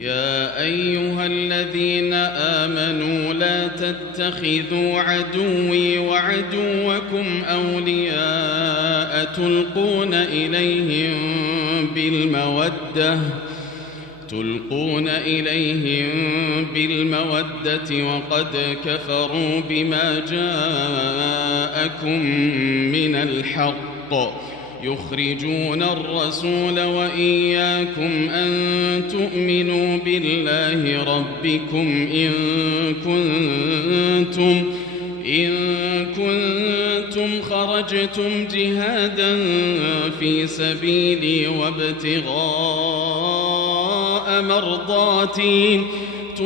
يا أيها الذين آمنوا لا تتخذوا عدوي وعدوكم أولياء تلقون إليهم بالمودة وقد كفروا بما جاءكم من الحق يخرجون الرسول وإياكم أن تؤمنوا بالله ربكم إن كنتم خرجتم جهادا في سبيلي وابتغاء مرضاتي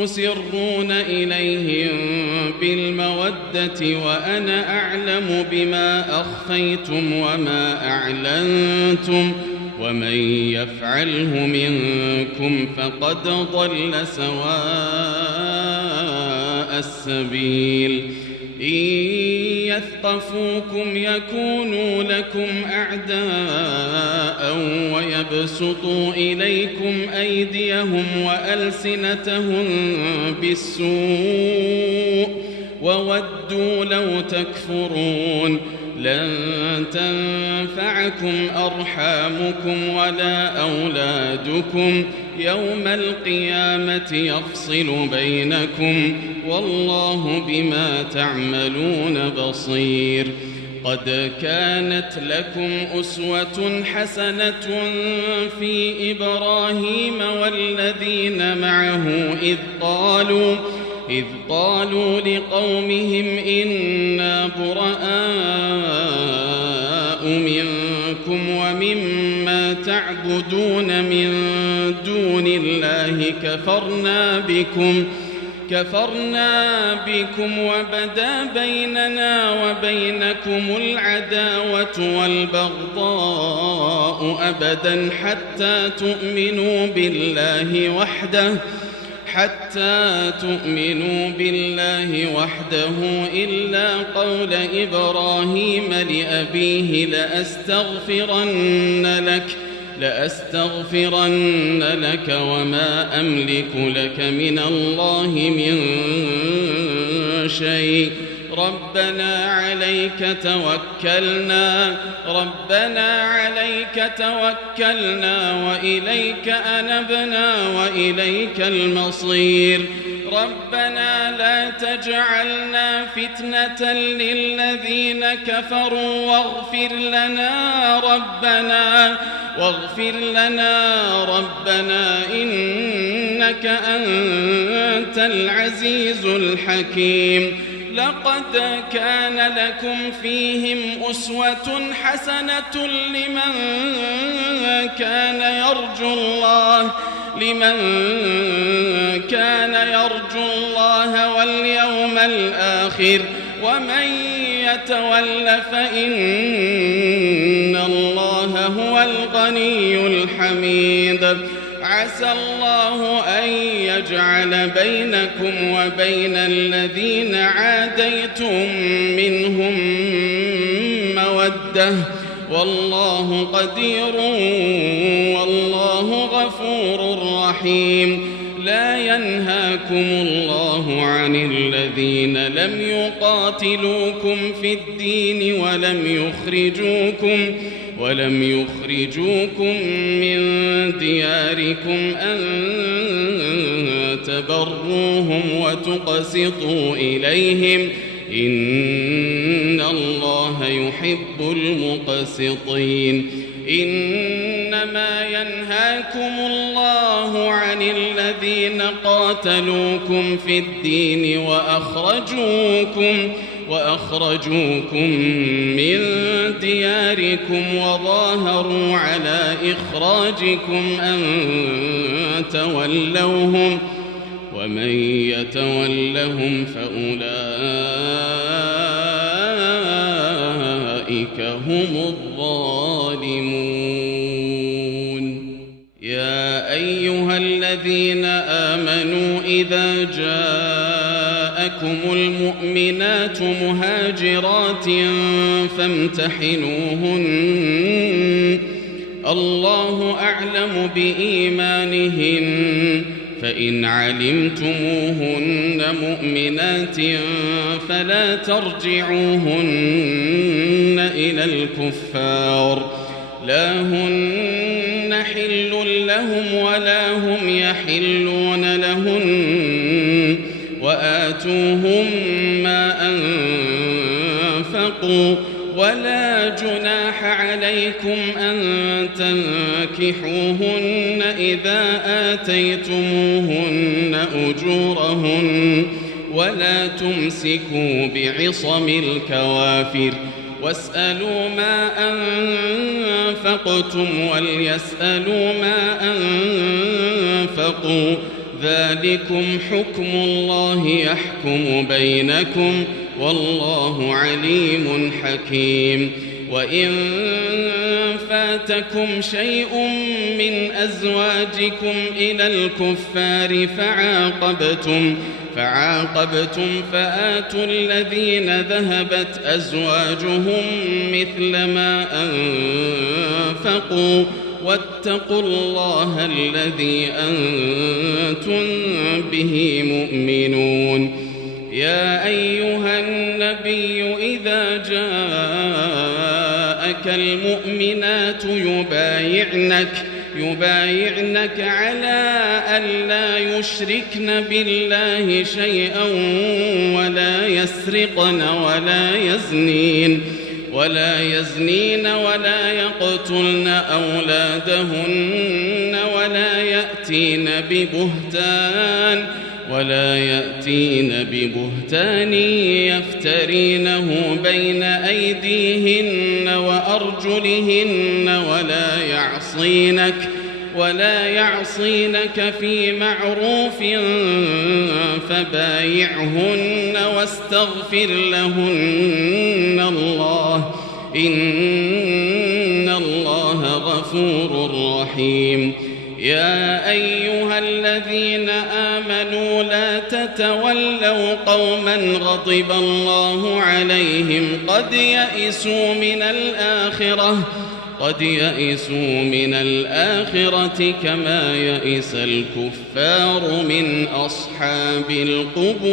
تسرون إليهم بالمودة وأنا أعلم بما أخفيتم وما أعلنتم ومن يفعله منكم فقد ضل سواء السبيل إن يثقفوكم يكونوا لكم أعداء ويبسطوا إليكم أيديهم وألسنتهم بالسوء وودوا لو تكفرون لن تنفعكم أرحامكم ولا أولادكم يوم القيامة يفصل بينكم والله بما تعملون بصير قد كانت لكم أسوة حسنة في إبراهيم والذين معه إذ قالوا لقومهم إنا براء منكم ومما تعبدون من دون الله كفرنا بكم وبدا بيننا وبينكم العداوة والبغضاء أبدا حتى تؤمنوا بالله وحده إلا قول إبراهيم لأبيه لأستغفرن لك وما أملك لك من الله من شيء ربنا عليك توكلنا وإليك أنبنا وإليك المصير ربنا لا تجعلنا فتنة للذين كفروا واغفر لنا ربنا إنك أنت العزيز الحكيم لقد كان لكم فيهم أسوة حسنة لمن كان يرجو الله واليوم الآخر ومن يتول فإن الله هو الغني الحميد عسى الله أن يجعل بينكم وبين الذين عاديتم منهم مودة والله قدير والله غفور رحيم لا ينهاكم الله عن الذين لم يقاتلوكم في الدين ولم يخرجوكم من دياركم أن تبروهم وتقسطوا إليهم إن الله يحب المقسطين إنما ينهاكم الله عن الذين قاتلوكم في الدين وأخرجوكم من دياركم وظاهروا على إخراجكم أن تولوهم ومن يتولهم فأولئك هم الظالمون يا أيها الذين آمنوا إذا جاءكم المؤمنات مهاجرات فامتحنوهن الله أعلم بإيمانهن فإن علمتموهن مؤمنات فلا ترجعوهن إلى الكفار لا هن حل لهم ولا هم يحلون لهن وآتوهم ما أنفقوا ولا جناح عليكم أن تنكحوهن إذا آتيتموهن أجورهن ولا تمسكوا بعصم الكوافر واسألوا ما أنفقتم وليسألوا ما أنفقوا ذلكم حكم الله يحكم بينكم والله عليم حكيم وإن فاتكم شيء من أزواجكم إلى الكفار فعاقبتم فآتوا الذين ذهبت أزواجهم مثل ما أنفقوا واتقوا الله الذي أنتم به مؤمنون يا أيها النبي إذا جاءك المؤمنات يبايعنك على ألا يشركن بالله شيئا ولا يسرقن ولا يزنين ولا يقتلن أولادهن ولا يأتين ببهتان يفترينه بين أيديهن وأرجلهن ولا يعصينك في معروف فبايعهن واستغفر لهن الله إن الله غفور رحيم يا أيها الذين آمنوا لا تتولوا قوما غضب الله عليهم قد يئسوا من الآخرة كما يئس الكفار من أصحاب القبور.